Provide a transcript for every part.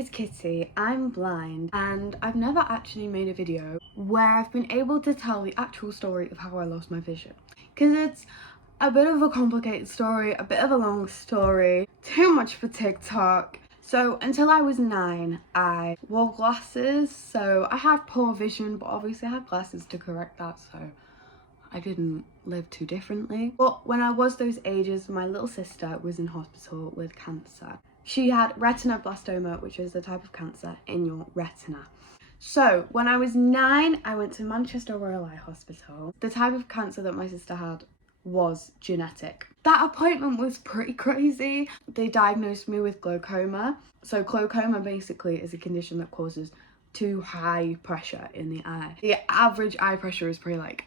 is Kitty, I'm blind, and I've never actually made a video where I've been able to tell the actual story of how I lost my vision. Because it's a bit of a complicated story, a bit of a long story, too much for TikTok. So until I was 9, I wore glasses, so I had poor vision, but obviously I had glasses to correct that, so I didn't live too differently. But when I was those ages, my little sister was in hospital with cancer. She had retinoblastoma, which is a type of cancer in your retina. So when I was 9, I went to Manchester Royal Eye Hospital. The type of cancer that my sister had was genetic. That appointment was pretty crazy. They diagnosed me with glaucoma. So glaucoma basically is a condition that causes too high pressure in the eye. The average eye pressure is probably like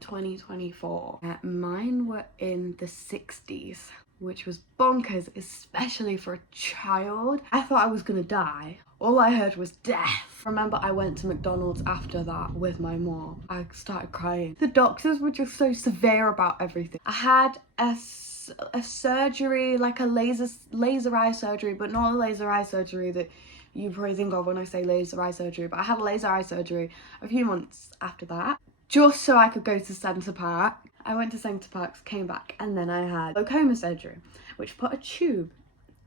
20-24. Mine were in the 60s, which was bonkers, especially for a child. I thought I was gonna die. All I heard was death. Remember, I went to McDonald's after that with my mom. I started crying. The doctors were just so severe about everything. I had a surgery, like a laser eye surgery, but not a laser eye surgery that you probably think of when I say laser eye surgery, but I had a laser eye surgery a few months after that, just so I could go to Centre Park. I went to Centre Park, came back, and then I had glaucoma surgery, which put a tube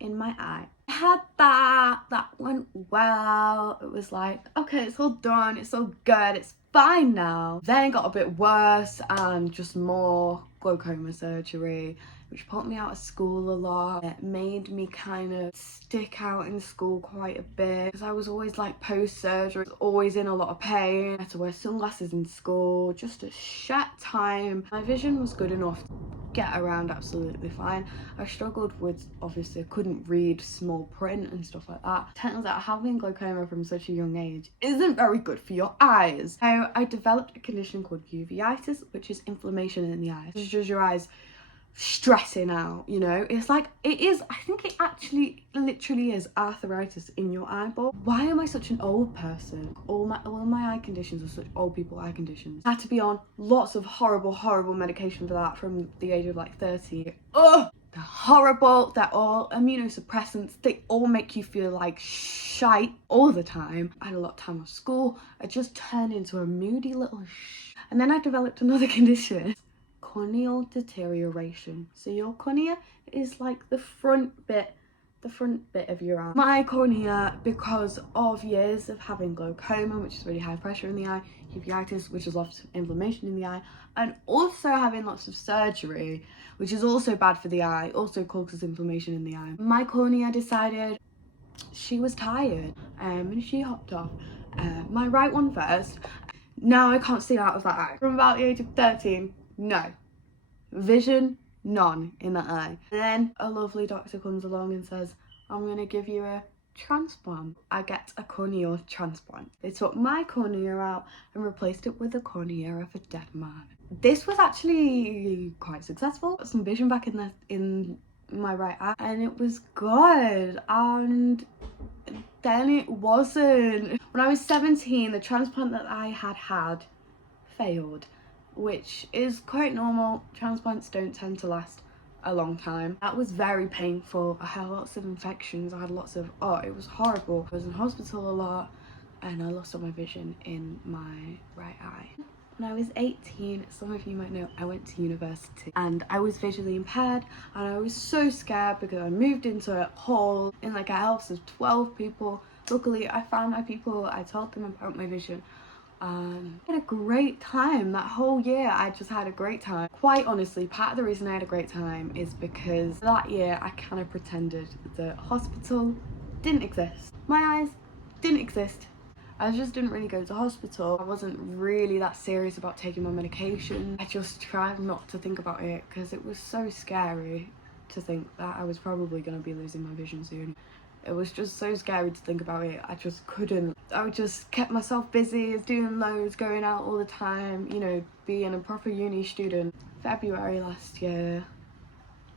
in my eye. I had that went well. It was like, okay, it's all done, it's all good, it's fine now. Then it got a bit worse and just more glaucoma surgery, which put me out of school a lot. It made me kind of stick out in school quite a bit because I was always like post-surgery, always in a lot of pain. I had to wear sunglasses in school, just a shit time. My vision was good enough to get around absolutely fine. I struggled with, obviously I couldn't read small print and stuff like that. Turns out having glaucoma from such a young age isn't very good for your eyes. So I developed a condition called uveitis, which is inflammation in the eyes. It's just your eyes stressing out, you know. It's like, it is, I think it actually literally is arthritis in your eyeball. Why am I such an old person? All my eye conditions are such old people eye conditions. I had to be on lots of horrible medication for that from the age of like 30. Ugh, they're horrible. They're all immunosuppressants. They all make you feel like shite all the time. I had a lot of time off school. I just turned into a moody little and then I developed another condition, corneal deterioration. So your cornea is like the front bit of your eye. My cornea, because of years of having glaucoma, which is really high pressure in the eye, uveitis, which is lots of inflammation in the eye, and also having lots of surgery, which is also bad for the eye, also causes inflammation in the eye. My cornea decided she was tired and she hopped off. My right one first. Now I can't see out of that eye. From about the age of 13, no. Vision, none in that eye. And then a lovely doctor comes along and says, I'm gonna give you a transplant. I get a corneal transplant. They took my cornea out and replaced it with a cornea of a dead man. This was actually quite successful. Got some vision back in my right eye, and it was good. And then it wasn't. When I was 17, the transplant that I had failed, which is quite normal. Transplants don't tend to last a long time. That was very painful. I had lots of infections. I had lots of, it was horrible. I was in hospital a lot and I lost all my vision in my right eye. When I was 18, some of you might know, I went to university and I was visually impaired, and I was so scared because I moved into a hall in like a house of 12 people. Luckily, I found my people, I told them about my vision. I had a great time that whole year. I just had a great time. Quite honestly, part of the reason I had a great time is because that year I kind of pretended the hospital didn't exist. My eyes didn't exist. I just didn't really go to hospital. I wasn't really that serious about taking my medication. I just tried not to think about it because it was so scary to think that I was probably going to be losing my vision soon. It was just so scary to think about it. I just couldn't. I just kept myself busy, doing loads, going out all the time, you know, being a proper uni student. February last year,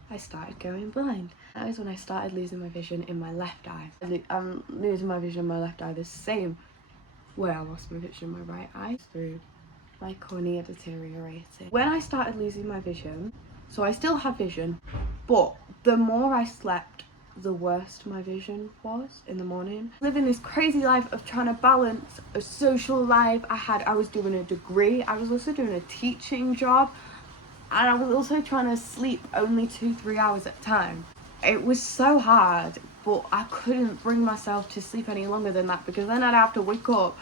I started going blind. That was when I started losing my vision in my left eye. I'm losing my vision in my left eye the same way I lost my vision in my right eye, through my cornea deteriorating. When I started losing my vision, so I still have vision, but the more I slept, the worst my vision was in the morning. Living this crazy life of trying to balance a social life. I was doing a degree, I was also doing a teaching job, and I was also trying to sleep only 2-3 hours at a time. It was so hard, but I couldn't bring myself to sleep any longer than that, because then I'd have to wake up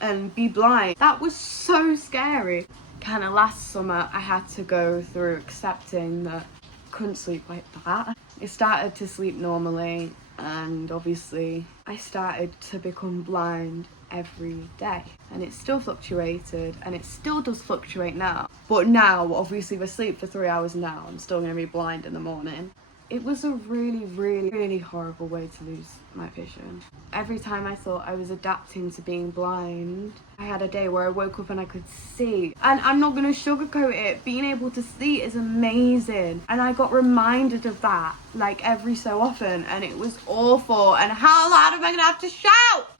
and be blind. That was so scary. Kind of last summer I had to go through accepting that I couldn't sleep like that. I started to sleep normally, and obviously I started to become blind every day, and it still fluctuated, and it still does fluctuate now. But now, obviously, if I sleep for 3 hours now, I'm still going to be blind in the morning. It was a really horrible way to lose my vision. Every time I thought I was adapting to being blind, I had a day where I woke up and I could see. And I'm not going to sugarcoat it, being able to see is amazing. And I got reminded of that like every so often, and it was awful. And how loud am I going to have to shout?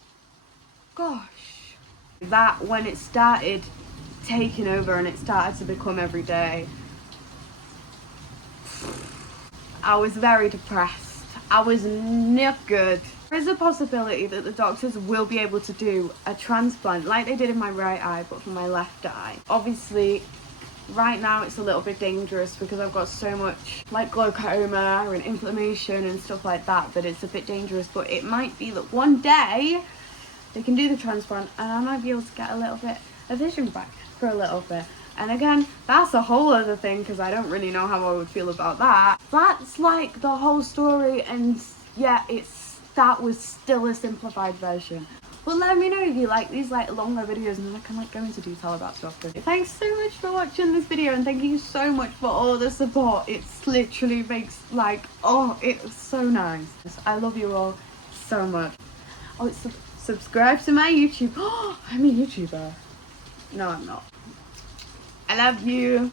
Gosh. That, when it started taking over and it started to become every day, I was very depressed. I was not good. There is a possibility that the doctors will be able to do a transplant like they did in my right eye, but for my left eye. Obviously, right now it's a little bit dangerous because I've got so much like glaucoma and inflammation and stuff like that it's a bit dangerous, but it might be that one day they can do the transplant and I might be able to get a little bit of vision back for a little bit. And again, that's a whole other thing because I don't really know how I would feel about that. That's like the whole story, and yeah, that was still a simplified version. But let me know if you like these like longer videos and then I can like go into detail about stuff. Thanks so much for watching this video, and thank you so much for all the support. It's literally makes like, oh, it's so nice. I love you all so much. Oh, it's subscribe to my YouTube. Oh, I'm a YouTuber. No, I'm not. I love you.